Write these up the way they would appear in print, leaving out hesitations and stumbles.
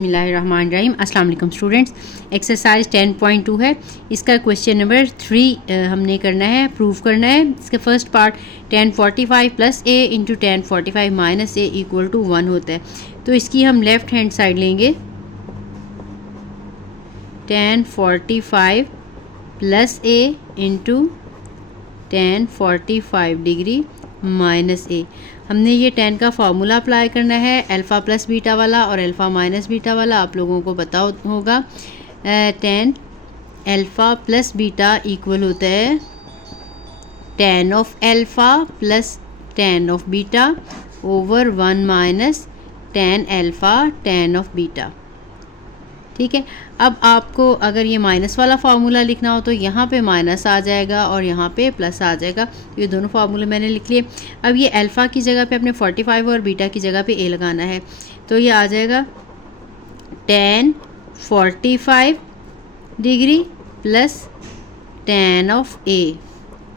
बिस्मिल्लाहिर्रहमानिर्रहीम। अस्सलाम वालेकुम स्टूडेंट्स। एक्सरसाइज 10.2 है। इसका क्वेश्चन नंबर 3 हमने करना है, प्रूव करना है। इसका first part tan 45 plus a into tan 45 minus a equal to 1 होता है। तो इसकी हम लेफ़्ट हैंड साइड लेंगे, tan 45 plus a into tan 45 degree minus a. हमने ये tan का फार्मूला अप्लाई करना है, अल्फ़ा प्लस बीटा वाला और अल्फ़ा माइनस बीटा वाला। आप लोगों को पता होगा tan alpha plus beta equal होता है tan of alpha plus tan of beta over 1 minus tan alpha tan of beta. ठीक है। अब आपको अगर ये माइनस वाला फार्मूला लिखना हो तो यहाँ पे माइनस आ जाएगा और यहाँ पे प्लस आ जाएगा। ये दोनों फार्मूले मैंने लिख लिए। अब ये अल्फ़ा की जगह पे अपने 45 और बीटा की जगह पे ए लगाना है। तो ये आ जाएगा tan 45 degree plus tan of a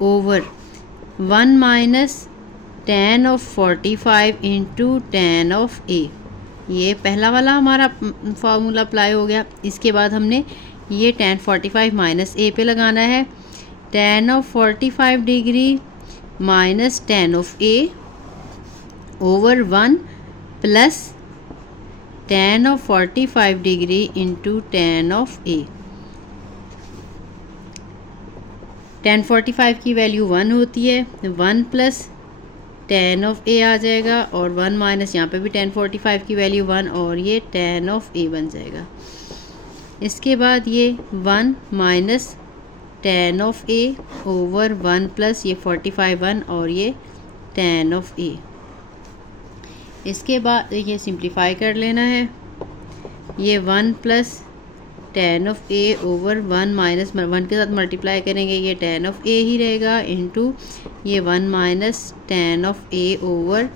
over 1 minus tan of 45 into tan of a. ये पहला वाला हमारा फार्मूला अप्लाई हो गया। इसके बाद हमने ये tan 45 माइनस ए पे लगाना है। tan of 45 degree minus tan of a over 1 plus tan of 45 degree into tan of A. tan 45 की वैल्यू 1 होती है, 1 प्लस tan ऑफ ए आ जाएगा और 1 माइनस यहाँ पे भी tan 45 की वैल्यू 1 और ये tan ऑफ ए बन जाएगा। इसके बाद ये 1 minus tan of a over 1 plus ये 45 1 और ये tan ऑफ ए। इसके बाद ये सिंप्लीफाई कर लेना है। ये 1 plus tan of a over 1 minus 1 के साथ मल्टीप्लाई करेंगे, ये tan ऑफ ए ही रहेगा इंटू ये 1 minus tan of a over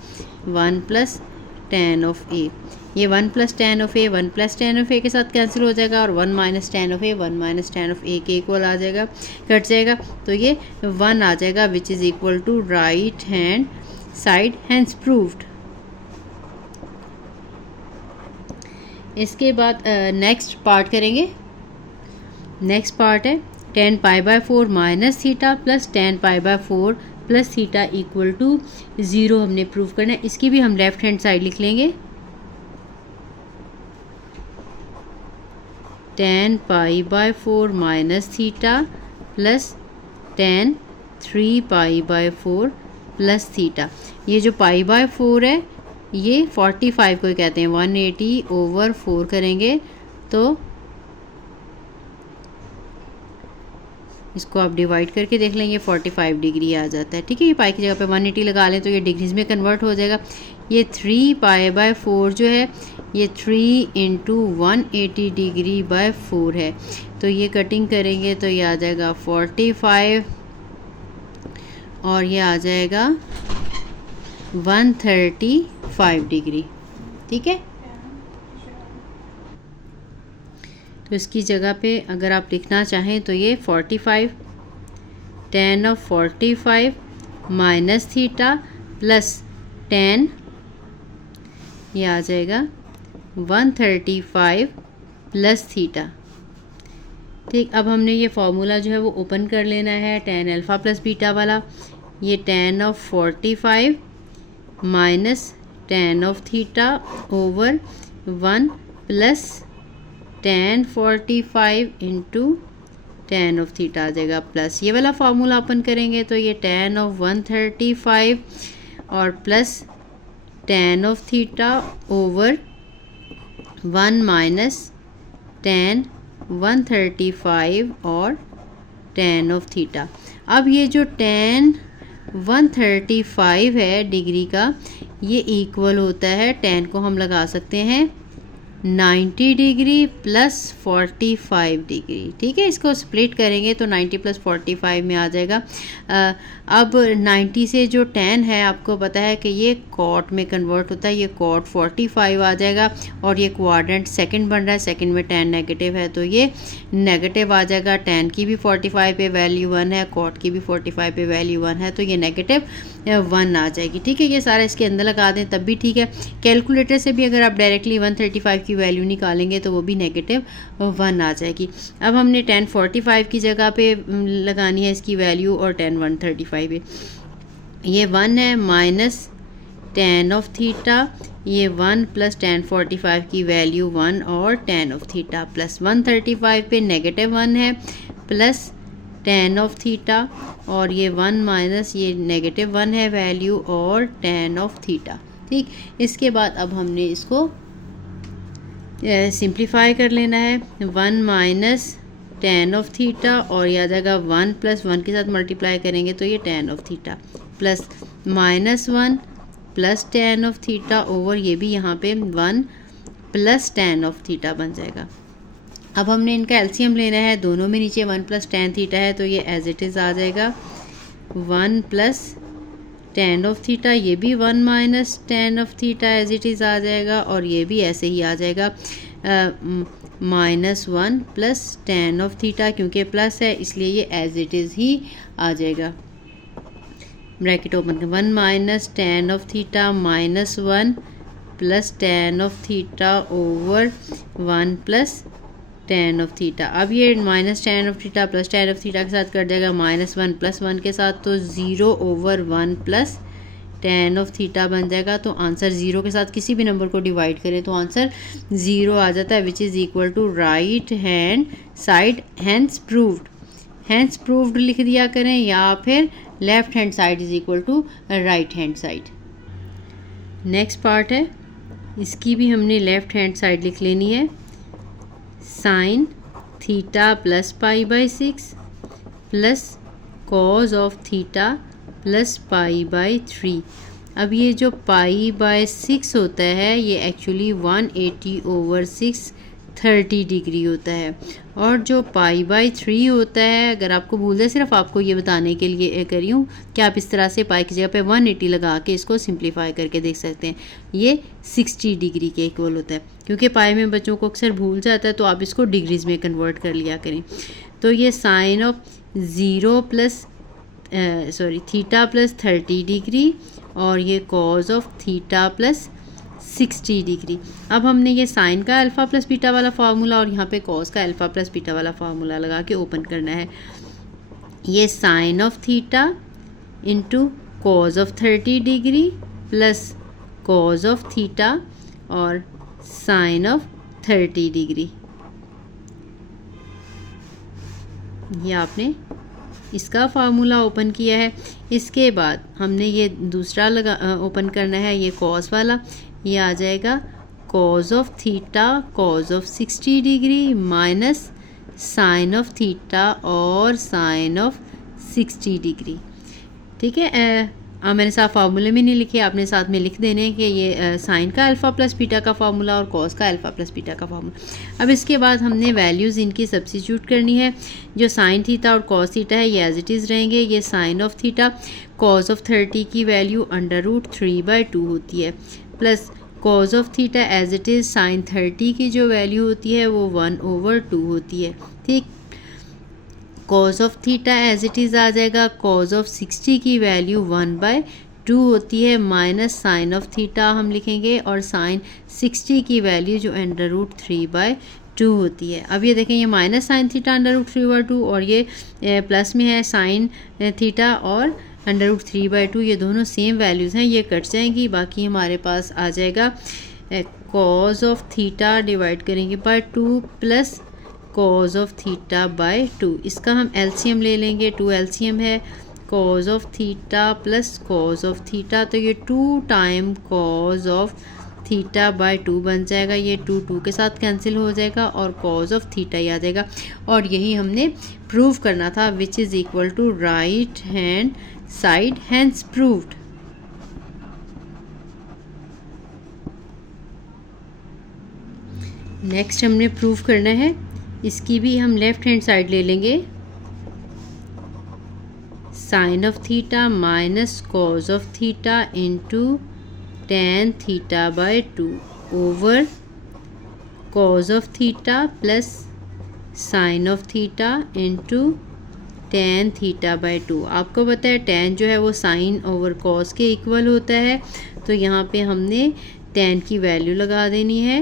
1 plus tan of a. ये 1 plus tan of a 1 plus tan of a के साथ कैंसिल हो जाएगा और 1 minus tan of a 1 minus tan of a के इक्वल आ जाएगा, कट जाएगा। तो ये 1 आ जाएगा which is equal to right hand side, hence proved. इसके बाद नेक्स्ट पार्ट करेंगे। नेक्स्ट पार्ट है tan pi by 4 minus theta plus tan pi by 4 plus theta equal to 0 हमने प्रूव करना है। इसकी भी हम लेफ्ट हैंड साइड लिख लेंगे, tan pi by 4 minus theta plus tan 3 pi by 4 plus theta. ये जो पाई बाय 4 है ये 45 को कहते हैं, 180 ओवर 4 करेंगे तो इसको आप डिवाइड करके देख लेंगे 45 डिग्री आ जाता है। ठीक है। ये पाई की जगह पे 180 लगा लें तो ये डिग्रीज में कन्वर्ट हो जाएगा। ये 3 पाई बाय 4 जो है ये 3 इंटू 180 डिग्री बाय 4 है। तो ये कटिंग करेंगे तो ये आ जाएगा 45 और ये आ जाएगा 135 डिग्री। ठीक है। तो इसकी जगह पे अगर आप लिखना चाहें तो ये 45 tan of 45 minus theta plus tan ये आ जाएगा 135 प्लस थीटा। ठीक। अब हमने ये फार्मूला जो है वो ओपन कर लेना है, tan अल्फ़ा प्लस बीटा वाला। ये tan of 45 minus tan of theta over 1 plus tan 45 into tan of theta आ जाएगा प्लस ये वाला फार्मूला ओपन करेंगे तो ये tan ऑफ 135 और plus tan of theta over 1 minus tan 135 और tan ऑफ थीटा। अब ये जो tan 135 है डिग्री का ये इक्वल होता है, tan को हम लगा सकते हैं 90 डिग्री प्लस 45 डिग्री। ठीक है। इसको स्प्लिट करेंगे तो 90 प्लस 45 में आ जाएगा। अब 90 से जो tan है आपको पता है कि ये cot में कन्वर्ट होता है, ये cot 45 आ जाएगा और ये क्वाड्रेंट सेकंड बन रहा है, सेकंड में tan नेगेटिव है तो ये नेगेटिव आ जाएगा। tan की भी 45 पे वैल्यू 1 है, cot की भी 45 पे वैल्यू 1 है तो ये नेगेटिव 1 आ जाएगी। ठीक है, ये सारा इसके अंदर लगा दें तब भी ठीक है। कैलकुलेटर से भी अगर आप डायरेक्टली 135 की वैल्यू निकालेंगे तो वो भी -1 आ जाएगी। अब हमने 1045 की जगह पे लगानी है इसकी वैल्यू और 10135 है। ये 1 है माइनस tan ऑफ थीटा, ये 1 प्लस 1045 की वैल्यू 1 और tan ऑफ थीटा प्लस 135 पे -1 है प्लस tan ऑफ थीटा और ये 1 माइनस ये -1 है वैल्यू और tan ऑफ थीटा। ठीक, इसके बाद अब हमने इसको सिंप्लीफाई कर लेना है। 1 माइनस tan ऑफ थीटा और यह आ जाएगा 1 प्लस 1 के साथ मल्टीप्लाई करेंगे तो ये tan of theta plus -1 plus tan of theta over ये भी यहाँ पे 1 प्लस tan ऑफ थीटा बन जाएगा। अब हमने इनका एलसीएम लेना है, दोनों में नीचे 1 प्लस tan थीटा है तो ये एज इट इज़ आ जाएगा 1 प्लस tan ऑफ थीटा, ये भी 1 minus tan of theta as it is आ जाएगा और ये भी ऐसे ही आ जाएगा -1 प्लस tan ऑफ थीटा, क्योंकि प्लस है इसलिए ये एज इट इज़ ही आ जाएगा। ब्रैकेट ओपन कर 1 minus tan of theta -1 plus tan of theta over 1 plus tan of theta. अब ये minus tan of theta plus tan of theta के साथ कट जाएगा -1 प्लस 1 के साथ तो 0 over 1 plus tan of theta बन जाएगा। तो आंसर 0 के साथ किसी भी नंबर को डिवाइड करें तो आंसर 0 आ जाता है, which is equal to right hand side hence proved. Hence proved लिख दिया करें या फिर left hand side is equal to right hand side. Next part है, इसकी भी हमने लेफ्ट हैंड साइड लिख लेनी है। Sine theta plus π/6 plus cos of theta plus π/3। अब ये जो π/6 होता है ये एक्चुअली 180/6 30 डिग्री होता है और जो π/3 होता है, अगर आपको भूल जाए, सिर्फ आपको ये बताने के लिए करी हूँ कि आप इस तरह से पाई की जगह पे 180 लगा के इसको सिंप्लीफाई करके देख सकते हैं। ये 60 डिग्री के इक्वल होता है, क्योंकि पाई में बच्चों को अक्सर भूल जाता है तो आप इसको डिग्रीज में कन्वर्ट कर लिया करें। तो ये sine of theta plus 30 degree और ये cos of theta plus 60 degree. अब हमने ये साइन का अल्फ़ा प्लस बीटा वाला फार्मूला और यहाँ पे कॉस का अल्फ़ा प्लस बीटा वाला फार्मूला लगा के ओपन करना है। ये sine of theta into cos of 30 degree plus cos of theta और साइन ऑफ 30 डिग्री। ये आपने इसका फार्मूला ओपन किया है। इसके बाद हमने ये दूसरा ओपन करना है, ये कॉस वाला। ये आ जाएगा cos of theta cos of 60 degree minus sine of theta और साइन ऑफ 60 डिग्री। ठीक है, मैंने साथ फार्मूले में नहीं लिखे, आपने साथ में लिख देने कि ये साइन का अल्फ़ा प्लस बीटा का फार्मूला और कॉस का अल्फ़ा प्लस बीटा का फार्मूला। अब इसके बाद हमने वैल्यूज़ इनकी सब्स्टिट्यूट करनी है। जो साइन थीटा और कॉस थीटा है ये एज इट इज़ रहेंगे। ये sine of theta cos of 30 की वैल्यू √3/2 होती है plus cos of theta as it is sine 30 की जो वैल्यू होती है वो 1/2 होती है। ठीक, cos of theta as it is आ जाएगा कॉज ऑफ 60 की वैल्यू 1/2 होती है माइनस साइन ऑफ थीटा हम लिखेंगे और साइन 60 की वैल्यू जो √3/2 होती है। अब ये देखें, ये माइनस साइन थीटा √3/2 और ये प्लस में है साइन थीटा और √3/2, ये दोनों सेम वैल्यूज़ हैं, ये कट जाएंगी। बाकी हमारे पास आ जाएगा कॉज ऑफ थीटा डिवाइड करेंगे by 2 plus cos of theta by 2। इसका हम एलसीएम ले लेंगे, 2 एलसीएम है cos of theta plus cos of theta, तो ये 2 time cos of theta by 2 बन जाएगा। ये 2 के साथ कैंसिल हो जाएगा और कॉज ऑफ थीटा ही आ जाएगा। और यही हमने प्रूव करना था, which is equal to right hand side hence proved. Next हमने प्रूव करना है, इसकी भी हम लेफ्ट हैंड साइड ले लेंगे। Sine of theta minus cos of theta into tan theta by 2 over cos of theta plus sine of theta into tan theta by 2। आपको पता है tan जो है वो sin ओवर cos के इक्वल होता है, तो यहाँ पे हमने tan की वैल्यू लगा देनी है।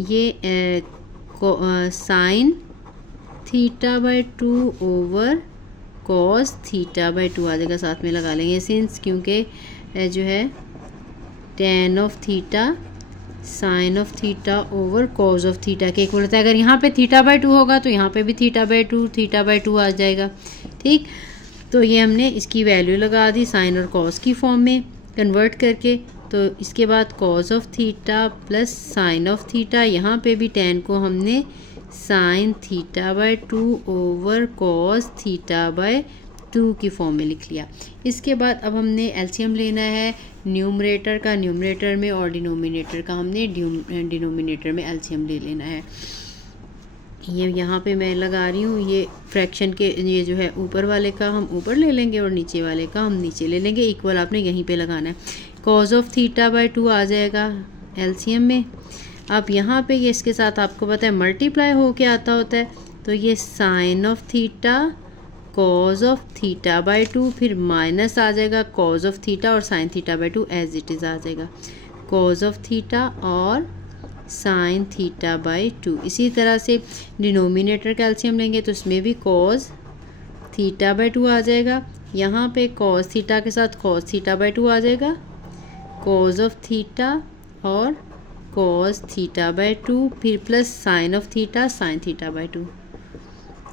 ये sin theta by 2 over cos theta by 2 आ जाएगा, साथ में लगा लेंगे सिंस, क्योंकि जो है tan of theta sine of theta over cos of theta के इक्वल होता है। अगर यहाँ पे थीटा बाई 2 होगा तो यहाँ पे भी थीटा बाई 2 आ जाएगा। ठीक, तो ये हमने इसकी वैल्यू लगा दी साइन और कॉज की फॉर्म में कन्वर्ट करके। तो इसके बाद cause of theta plus sine of theta, यहाँ पे भी tan को हमने sign theta by 2 over cos theta by 2 की फॉर्म में लिख लिया। इसके बाद अब हमने एलसीएम लेना है न्यूमरेटर का न्यूमरेटर में और डिनोमिनेटर का हमने डिनोमिनेटर में एलसीएम ले लेना है। ये यहाँ पे मैं लगा रही हूँ, ये फ्रैक्शन के ये जो है ऊपर वाले का हम ऊपर ले लेंगे और नीचे वाले का हम नीचे ले लेंगे। इक्वल आपने यहीं पे लगाना है। कॉज ऑफ थीटा बाई 2 आ जाएगा एलसीएम में। अब यहाँ पे ये इसके साथ आपको पता है मल्टीप्लाई हो के आता होता है, तो ये sine of theta cos of theta by 2, फिर माइनस आ जाएगा कॉज ऑफ थीटा और sine theta by 2 as it is आ जाएगा कॉज ऑफ थीटा और साइन थीटा बाई 2। इसी तरह से डिनोमिनेटर का एलसीएम लेंगे तो इसमें भी कॉज थीटा बाई 2 आ जाएगा। यहाँ पे कॉज थीटा के साथ कॉज थीटा बाई 2 आ जाएगा, कॉज ऑफ थीटा और कॉज थीटा बाई 2, फिर plus sine of theta sine theta by 2,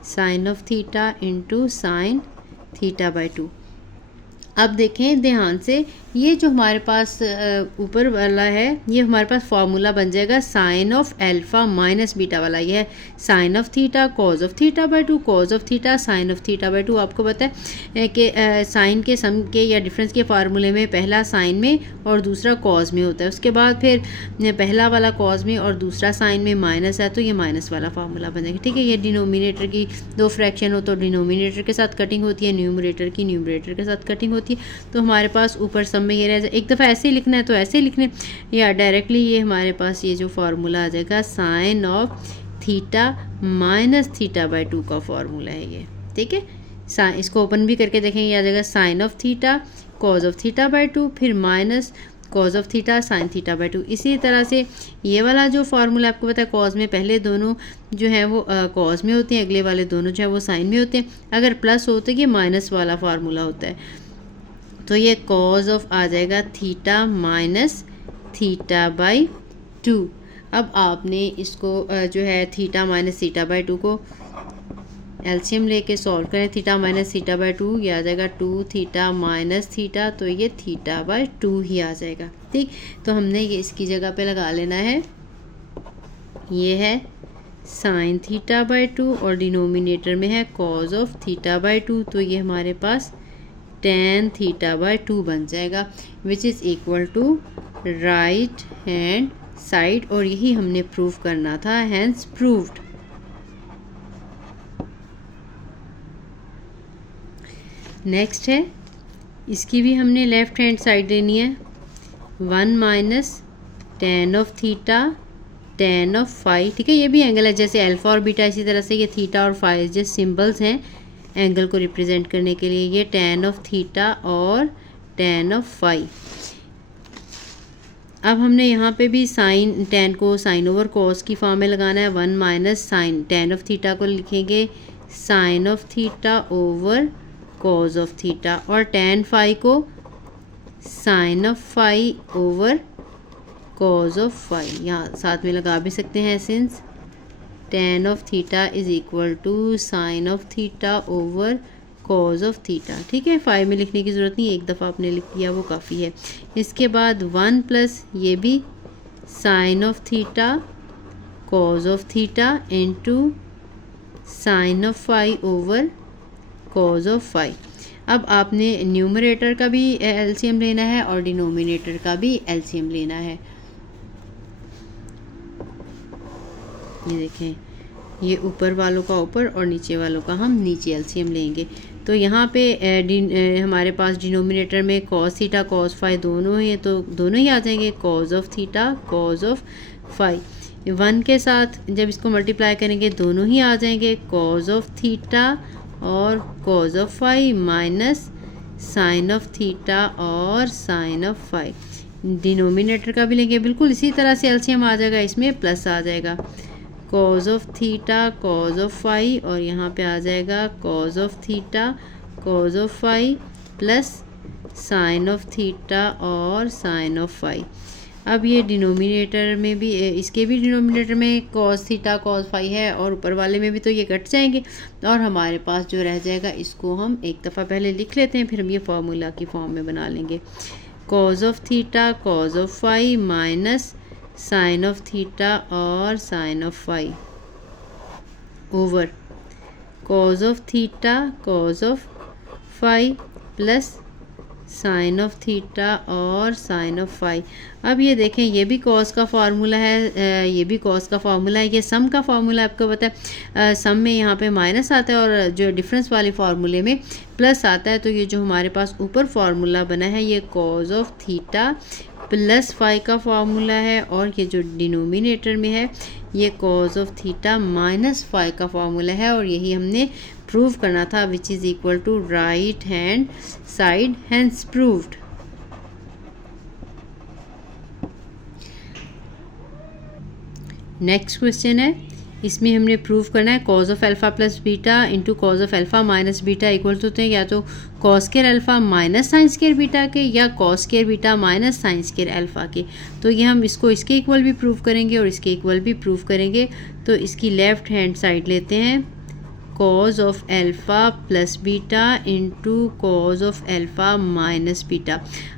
sine of theta into sine theta by 2। अब देखें ध्यान से, ये जो हमारे पास ऊपर वाला है ये हमारे पास फार्मूला बन जाएगा sine of alpha minus beta वाला। ये है sine of theta cos of theta by 2, cos of theta sine of theta by 2। आपको पता है कि साइन के सम के या डिफरेंस के फार्मूले में पहला साइन में और दूसरा कॉज में होता है, उसके बाद फिर पहला वाला कॉज में और दूसरा साइन में माइनस है, तो ये माइनस वाला फार्मूला बन जाएगा। ठीक है, ये डिनोमिनेटर की दो फ्रैक्शन हो तो डिनोमिनेटर के साथ कटिंग होती है, न्यूमरेटर की न्यूमरेटर के साथ कटिंग होती है। तो हमारे पास ऊपर सब में ये रह जाए, एक दफ़ा ऐसे ही लिखना है तो ऐसे ही लिखने, या डायरेक्टली ये हमारे पास ये जो फार्मूला आ जाएगा sine of theta minus theta by 2 का फार्मूला है ये। ठीक है, इसको ओपन भी करके देखेंगे, ये आ जाएगा sine of theta cos of theta by 2 फिर minus cos of theta sine theta by 2। इसी तरह से ये वाला जो फार्मूला आपको पता है कॉज में पहले दोनों जो है वो कॉज में होते हैं, अगले वाले दोनों जो है वो साइन में होते हैं। अगर प्लस होते हैं ये माइनस वाला फार्मूला होता है, तो ये कॉज ऑफ आ जाएगा थीटा माइनस थीटा बाई 2। अब आपने इसको जो है थीटा माइनस थीटा बाई 2 को एलसीएम लेके सॉल्व करें। थीटा माइनस थीटा बाई 2 ये आ जाएगा 2 थीटा माइनस थीटा, तो ये थीटा बाई 2 ही आ जाएगा। ठीक, तो हमने ये इसकी जगह पे लगा लेना है, ये है साइन थीटा बाई 2 और डिनोमिनेटर में है कॉज ऑफ थीटा बाई 2, तो ये हमारे पास tan थीटा बाई 2 बन जाएगा, which is equal to right hand side, और यही हमने प्रूव करना था, हैंस प्रूव्ड। नेक्स्ट है, इसकी भी हमने लेफ्ट हैंड साइड लेनी है। 1 minus tan of theta tan of phi. ठीक है, ये भी एंगल है जैसे अल्फा और बीटा, इसी तरह से ये थीटा और फाई जो सिंबल्स हैं एंगल को रिप्रेजेंट करने के लिए। ये tan ऑफ थीटा और tan ऑफ फाई। अब हमने यहाँ पे भी साइन tan को साइन ओवर कॉस की फॉर्म में लगाना है। 1 minus sine tan of theta को लिखेंगे sine of theta over cos of theta, और tan फाई को sine of phi over cos of phi, यहाँ साथ में लगा भी सकते हैं since tan of theta is equal to sine of theta over cos of theta. ठीक है, फाई में लिखने की ज़रूरत नहीं, एक दफ़ा आपने लिख दिया वो काफ़ी है। इसके बाद 1 प्लस ये भी sine of theta cos of theta into sine of phi over cos of phi. अब आपने न्यूमरेटर का भी एलसीएम लेना है और डिनोमिनेटर का भी एलसीएम लेना है। ये देखें, ये ऊपर वालों का ऊपर और नीचे वालों का हम नीचे एलसीएम लेंगे। तो यहाँ पे हमारे पास डिनोमिनेटर में कॉस थीटा कॉस फाई दोनों ही, तो दोनों ही आ जाएंगे, cos of theta cos of phi. 1 के साथ जब इसको मल्टीप्लाई करेंगे दोनों ही आ जाएंगे, कॉज ऑफ थीटा और cos of phi minus sine of theta और साइन ऑफ फाई। डिनोमिनेटर का भी लेंगे, बिल्कुल इसी तरह से एलसीएम आ जाएगा, इसमें प्लस आ जाएगा cos of theta cos of phi, और यहाँ पे आ जाएगा cos of theta cos of phi plus sine of theta और साइन ऑफ फाई। अब ये डिनोमिनेटर में भी, इसके भी डिनोमिनेटर में कॉस थीटा कॉस फाई है और ऊपर वाले में भी, तो ये कट जाएंगे और हमारे पास जो रह जाएगा इसको हम एक दफ़ा पहले लिख लेते हैं, फिर हम ये फार्मूला की फॉर्म में बना लेंगे। Cos of theta cos of phi minus sine of theta और sine of phi over cos of theta cos of phi plus sine of theta और साइन ऑफ फाई। अब ये देखें, ये भी कॉस का फार्मूला है, ये भी कॉस का फार्मूला है, ये सम का फार्मूला आपको पता है। सम में यहाँ पे माइनस आता है और जो डिफरेंस वाले फार्मूले में प्लस आता है। तो ये जो हमारे पास ऊपर फार्मूला बना है ये cos of theta plus phi का फार्मूला है, और ये जो डिनोमिनेटर में है ये cos of theta minus phi का फार्मूला है, और यही हमने प्रूव करना था, which is equal to right hand side hence proved. Next question है, इसमें हमने प्रूव करना है cos of alpha plus beta into cos of alpha minus beta equal to होते हैं या तो cos square alpha minus sign square beta के या cos square beta minus sine square alpha के। तो ये हम इसको इसके इक्वल भी प्रूव करेंगे और इसके इक्वल भी प्रूव करेंगे। तो इसकी लेफ़्ट हैंड साइड लेते हैं, cause of alpha plus beta into cos of alpha minus beta.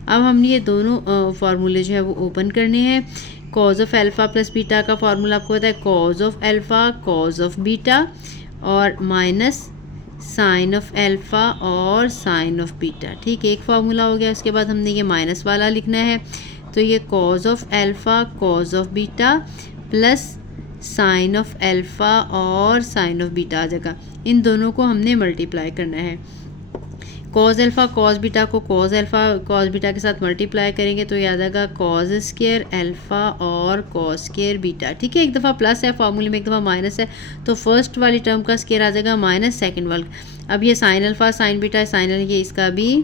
अब हमने ये दोनों फार्मूले जो है वो ओपन करने हैं। Cause of alpha plus beta का फार्मूला आपको पता है, cos of alpha cos of beta और माइनस साइन ऑफ अल्फ़ा और साइन ऑफ बीटा। ठीक है, एक फार्मूला हो गया। उसके बाद हमने ये माइनस वाला लिखना है, तो ये cos of alpha cos of beta plus sine of alpha और साइन ऑफ बीटा आ जाएगा। इन दोनों को हमने मल्टीप्लाई करना है। कॉज अल्फ़ा कॉज बीटा को कॉज अल्फ़ा कॉज बीटा के साथ मल्टीप्लाई करेंगे तो ये आ जाएगा कॉज स्क्वायर अल्फ़ा और कॉज स्क्वायर बीटा। ठीक है, एक दफ़ा प्लस है फार्मूले में, एक दफ़ा माइनस है, तो फर्स्ट वाली टर्म का स्क्वायर आ जाएगा माइनस सेकंड वाला। अब ये साइन अल्फ़ा साइन बीटा है, साइन ये इसका भी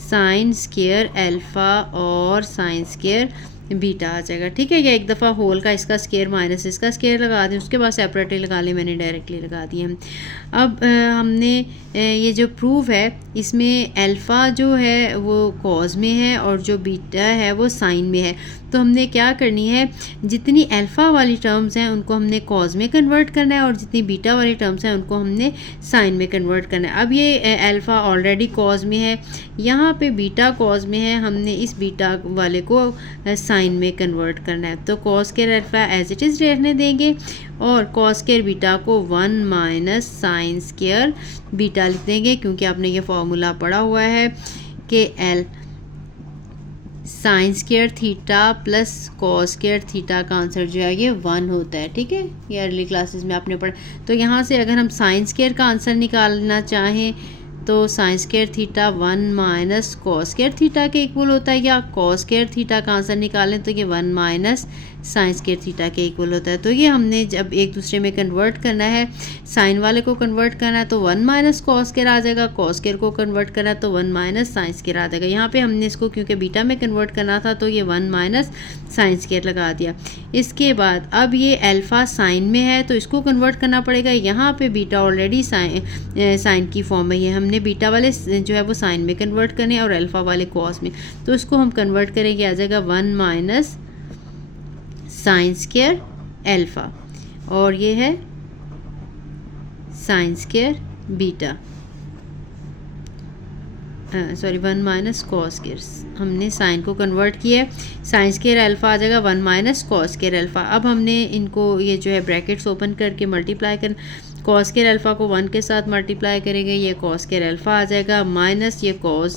साइन स्क्वायर अल्फ़ा और साइन स्क्वायर बीटा आ जाएगा। ठीक है, ये एक दफ़ा होल का इसका स्क्वायर माइनस इसका स्क्वायर लगा दें, उसके बाद सेपरेटली लगा लें, मैंने डायरेक्टली लगा दिए हम। अब हमने ये जो प्रूफ है इसमें अल्फ़ा जो है वो कॉज में है और जो बीटा है वो साइन में है। तो हमने क्या करनी है, जितनी अल्फ़ा वाली टर्म्स हैं उनको हमने कॉज में कन्वर्ट करना है और जितनी बीटा वाली टर्म्स हैं उनको हमने साइन में कन्वर्ट करना है। अब ये अल्फ़ा ऑलरेडी कॉज में है, यहाँ पे बीटा कॉज में है, हमने इस बीटा वाले को साइन में कन्वर्ट करना है। तो cos square alpha as it is रहने देंगे और कॉस स्क्वायर बीटा को 1 माइनस साइन स्क्वायर बीटा लिख देंगे, क्योंकि आपने ये फार्मूला पढ़ा हुआ है कि L sine square theta plus cos square theta का आंसर जो है ये 1 होता है। ठीक है, ये अर्ली क्लासेस में आपने पढ़ा। तो यहाँ से अगर हम साइन स्क्वायर का आंसर निकालना चाहें तो sine square theta 1 minus cos square theta के इक्वल होता है, या कॉस स्क्वायर थीटा का आंसर निकालें तो ये 1 माइनस साइन स्क्वायर थीटा के इक्वल होता है। तो ये हमने जब एक दूसरे में कन्वर्ट करना है, साइन वाले को कन्वर्ट करना है तो 1 माइनस कॉस स्क्वायर आ जाएगा, कॉस स्क्वायर को कन्वर्ट करना है तो 1 माइनस साइन स्क्वायर आ जाएगा। यहाँ पे हमने इसको क्योंकि बीटा में कन्वर्ट करना था तो ये 1 माइनस साइन स्क्वायर लगा दिया। इसके बाद अब ये अल्फ़ा साइन में है तो इसको कन्वर्ट करना पड़ेगा। यहाँ पे बीटा ऑलरेडी साइन की फॉर्म में है, हमने बीटा वाले जो है वो साइन में कन्वर्ट करने और अल्फ़ा वाले कॉस में, तो इसको हम कन्वर्ट करेंगे, आ जाएगा 1 माइनस साइन स्क्वायर अल्फ़ा और ये है sign square beta, sorry 1 minus cos square. हमने साइन को कन्वर्ट किया है, साइन स्क्वायर अल्फ़ा आ जाएगा 1 माइनस कॉस स्क्वायर अल्फ़ा। अब हमने इनको ये जो है ब्रैकेट्स ओपन करके मल्टीप्लाई कर, कॉस स्क्वायर अल्फ़ा को 1 के साथ मल्टीप्लाई करेंगे, ये कॉस स्क्वायर अल्फ़ा आ जाएगा माइनस ये कॉस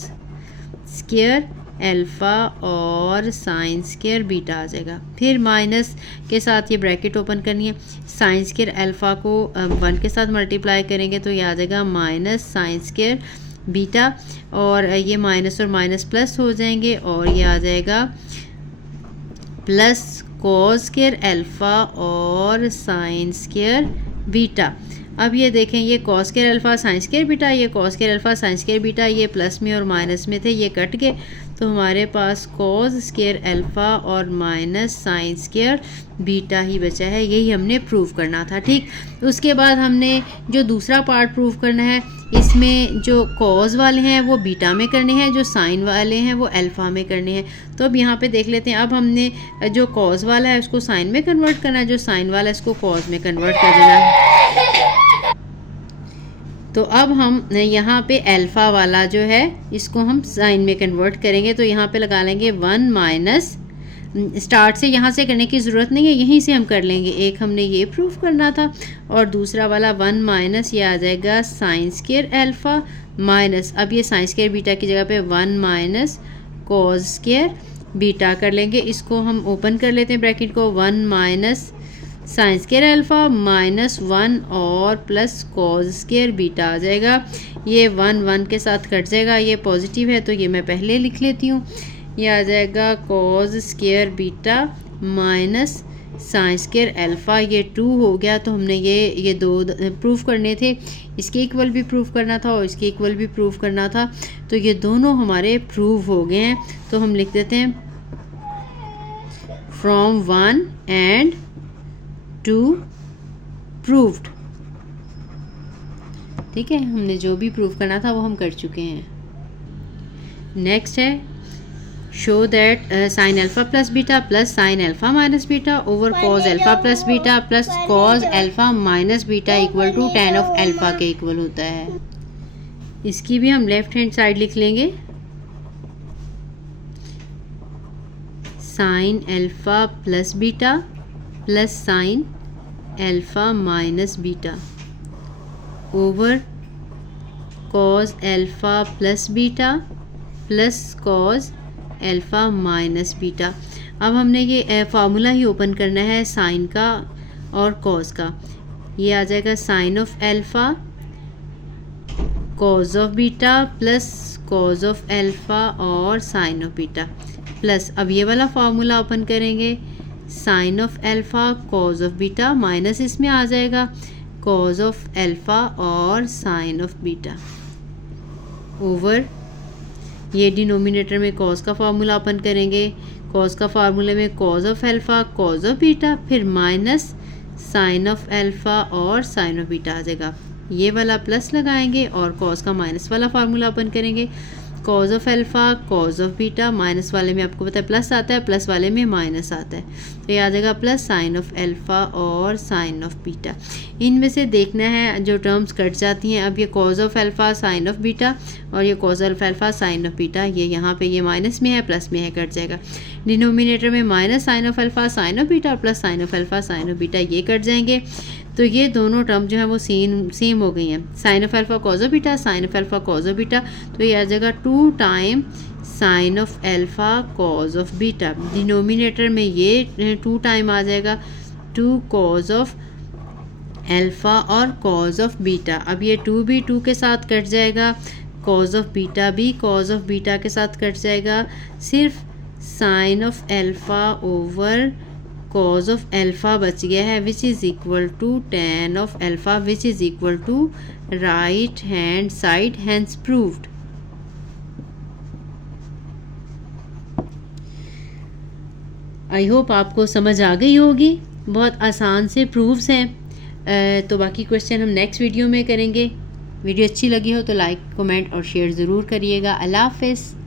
स्क्वायर अल्फ़ा और साइन स्क्वायर बीटा आ जाएगा। फिर माइनस के साथ ये ब्रैकेट ओपन करनी है, साइन स्क्वायर अल्फ़ा को 1 के साथ मल्टीप्लाई करेंगे तो ये आ जाएगा माइनस साइन स्क्वायर बीटा, और ये माइनस और माइनस प्लस हो जाएंगे और ये आ जाएगा प्लस कॉस स्क्वायर अल्फ़ा और साइन स्क्वायर बीटा। अब ये देखें, ये cos square alpha sine square beta, ये cos square alpha sine square beta, ये प्लस में और माइनस में थे, ये कट गए, तो हमारे पास कॉस स्क्वायर अल्फ़ा और माइनस साइन स्क्वायर बीटा ही बचा है। यही हमने प्रूव करना था। ठीक, उसके बाद हमने जो दूसरा पार्ट प्रूव करना है, इसमें जो कॉज वाले हैं वो बीटा में करने हैं, जो साइन वाले हैं वो अल्फ़ा में करने हैं। तो अब यहाँ पे देख लेते हैं, अब हमने जो कॉज वाला है उसको साइन में कन्वर्ट करना है, जो साइन वाला है इसको कॉज में कन्वर्ट कर देना है। तो अब हम यहाँ पे अल्फ़ा वाला जो है इसको हम साइन में कन्वर्ट करेंगे। तो यहाँ पे लगा लेंगे 1 माइनस, स्टार्ट से यहाँ से करने की ज़रूरत नहीं है, यहीं से हम कर लेंगे। एक हमने ये प्रूफ करना था और दूसरा वाला 1 माइनस, ये आ जाएगा साइन स्क्वायर अल्फ़ा माइनस, अब ये साइन स्क्वायर बीटा की जगह पे 1 माइनस कॉस स्क्वायर बीटा कर लेंगे। इसको हम ओपन कर लेते हैं ब्रैकेट को, 1 minus sine square alpha minus 1 और प्लस कॉस स्क्वायर बीटा आ जाएगा। ये 1 1 के साथ कट जाएगा, ये पॉजिटिव है तो ये मैं पहले लिख लेती हूँ। ये आ जाएगा cos square beta minus sine square alpha, ये 2 हो गया। तो हमने ये दो प्रूफ करने थे, इसके इक्वल भी प्रूफ करना था और इसके इक्वल भी प्रूफ करना था। तो ये दोनों हमारे प्रूव हो गए हैं। तो हम लिख देते हैं फ्रॉम 1 एंड 2 प्रूव्ड। ठीक है, हमने जो भी प्रूफ करना था वो हम कर चुके हैं। नेक्स्ट है show that sine alpha plus beta plus sine alpha minus beta over cos alpha plus beta plus cos alpha minus beta equal to tan of alpha के इक्वल होता है। इसकी भी हम लेफ्ट हैंड साइड लिख लेंगे, sign alpha plus beta plus sine alpha minus beta over cos alpha plus beta plus cos alpha minus beta. अब हमने ये फार्मूला ही ओपन करना है साइन का और कॉज का। ये आ जाएगा sine of alpha cos of beta plus cos of alpha और साइन ऑफ बीटा प्लस, अब ये वाला फार्मूला ओपन करेंगे, sine of alpha cos of beta minus इसमें आ जाएगा कॉज ऑफ अल्फ़ा और साइन ऑफ बीटा ओवर, ये डिनोमिनेटर में कॉज का फार्मूला ओपन करेंगे, कॉज का फार्मूले में cos of alpha cos of beta फिर माइनस साइन ऑफ अल्फ़ा और साइन ऑफ बीटा आ जाएगा। ये वाला प्लस लगाएंगे और कॉज का माइनस वाला फार्मूला ओपन करेंगे, cause of alpha cos of beta, minus वाले में आपको पता है प्लस आता है, प्लस वाले में माइनस आता है, तो ये आ जाएगा प्लस साइन ऑफ अल्फ़ा और साइन ऑफ बीटा। इनमें से देखना है जो टर्म्स कट जाती हैं। अब ये cos of alpha sine of beta और ये cos of alpha sine of beta, ये यहाँ पे ये माइनस में है प्लस में है, कट जाएगा। डिनोमिनेटर में minus sine of alpha sine of beta और plus sine of alpha sine of beta, ये कट जाएंगे। तो ये दोनों टर्म जो है वो सेम हो गई हैं, sine of alpha cos of beta sine of alpha cos of beta, तो ये आ जाएगा 2 time sine of alpha cos of beta. Denominator में ये 2 टाइम आ जाएगा 2 कॉज ऑफ अल्फ़ा और कॉज ऑफ बीटा। अब ये 2 भी 2 के साथ कट जाएगा, कॉज ऑफ बीटा भी कॉज ऑफ बीटा के साथ कट जाएगा, सिर्फ sine of alpha over cos of alpha बच गया है, which is equal to tan of alpha which is equal to right hand side, hence proved. I hope आपको समझ आ गई होगी, बहुत आसान से प्रूफ्स हैं। तो बाकी क्वेश्चन हम नेक्स्ट वीडियो में करेंगे। वीडियो अच्छी लगी हो तो लाइक कमेंट और शेयर ज़रूर करिएगा। अल्लाह हाफ़िज़।